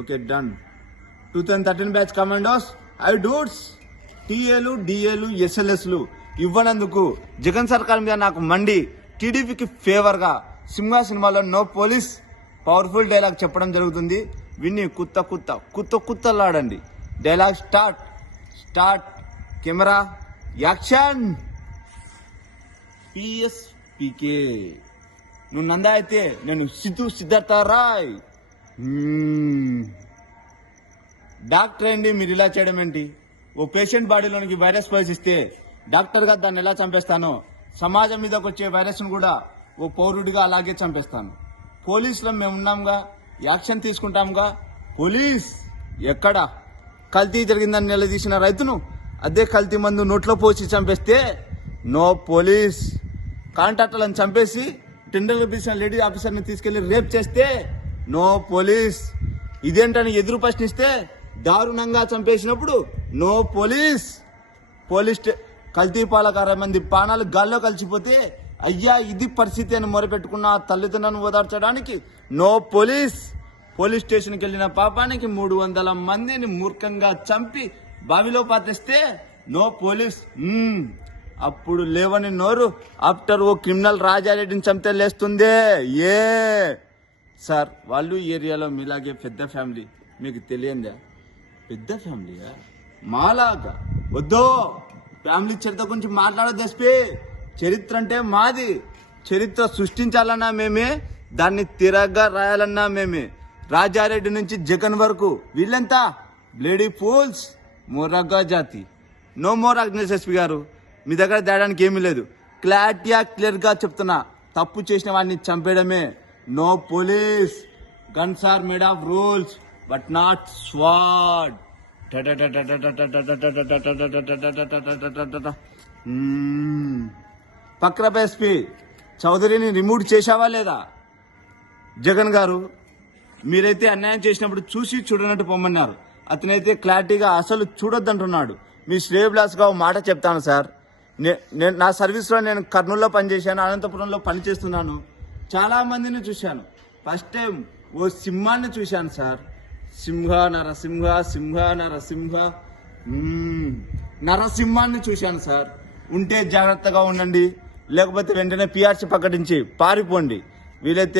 Okay done. 2013 batch commandos అవి డూట్స్ టీఏలు డిఏలు ఎస్ఎల్ఎస్లు ఇవ్వనందుకు జగన్ సర్కార్ మీద నాకు మండి టీడీపీకి ఫేవర్ గా సింహ సినిమాలో నో పోలీస్ పవర్ఫుల్ డైలాగ్ చెప్పడం జరుగుతుంది. విన్ని కుత్తలాడండి. Dialogue start camera action. పిఎస్పికే నువ్వు నందా అయితే నేను సిద్ధార్థ రాయ్. డాక్టర్ ఏంటి మీరు ఇలా చేయడం ఏంటి? ఓ పేషెంట్ బాడీలోనికి వైరస్ ప్రవేశిస్తే డాక్టర్ గా దాన్ని ఎలా చంపేస్తానో సమాజం మీదకి వచ్చే వైరస్ ను కూడా ఓ పౌరుడిగా అలాగే చంపేస్తాను. పోలీసులో మేము ఉన్నాంగా, యాక్షన్ తీసుకుంటాంగా. పోలీస్ ఎక్కడ? కల్తీ జరిగిందని నిలదీసిన రైతును అదే కల్తీ మందు నోట్లో పోసి చంపేస్తే నో పోలీస్. కాంట్రాక్టర్లను చంపేసి టెండర్లు పిలిచిన లేడీ ఆఫీసర్ని తీసుకెళ్లి రేప్ చేస్తే నో పోలీస్. ఇదేంటని ఎదురు ప్రశ్నిస్తే దారుణంగా చంపేసినప్పుడు నో పోలీస్. కల్తీ పాలకు 60 మంది ప్రాణాలు గాల్లో కలిసిపోతే అయ్యా ఇది పరిస్థితి అని మొరపెట్టుకున్న తల్లిదండ్రులను ఓదార్చడానికి నో పోలీస్. పోలీస్ స్టేషన్కి వెళ్లిన పాపానికి 300 మందిని మూర్ఖంగా చంపి బావిలో పాతేస్తే నో పోలీస్. అప్పుడు లేవని నోరు ఆఫ్టర్ ఓ క్రిమినల్ రాజారెడ్డిని చంపితే లేస్తుందే. ఏ సార్ వాళ్ళు ఏరియాలో మీలాగే పెద్ద ఫ్యామిలీ, మీకు తెలియందా? పెద్ద ఫ్యామిలీయా? మాలాగా వద్దో. ఫ్యామిలీ చరిత్ర గురించి మాట్లాడదు ఎస్పీ. చరిత్ర అంటే మాది. చరిత్ర సృష్టించాలన్నా మేమే, దాన్ని తిరగ్గా రాయాలన్నా మేమే. రాజారెడ్డి నుంచి జగన్ వరకు వీళ్ళంతా బ్లేడీ ఫూల్స్, మొరగా జాతి. నో మోర్ అగ్నేష్ ఎస్పీ గారు, మీ దగ్గర తేడానికి ఏమీ లేదు. క్లియర్ గా చెప్తున్నా, తప్పు చేసిన వాడిని చంపేయడమే. No police. Guns are made of rules but not squad. పక్రప్ ఎస్పీ చౌదరిని రిమూవ్ చేశావా లేదా? జగన్ గారు మీరైతే అన్యాయం చేసినప్పుడు చూసి చూడనట్టు పొమ్మన్నారు. అతనైతే క్లారిటీగా అసలు చూడొద్దంటున్నాడు. మీ శ్రేయబ్లాస్ గా మాట చెప్తాను సార్. నా సర్వీస్లో నేను కర్నూలులో పనిచేశాను, అనంతపురంలో పనిచేస్తున్నాను. చాలా మందిని చూశాను. ఫస్ట్ టైం ఓ సింహాన్ని చూశాను సార్. నరసింహాన్ని చూశాను సార్. ఉంటే జాగ్రత్తగా ఉండండి, లేకపోతే వెంటనే పిఆర్సీ ప్రకటించి పారిపోండి. వీలైతే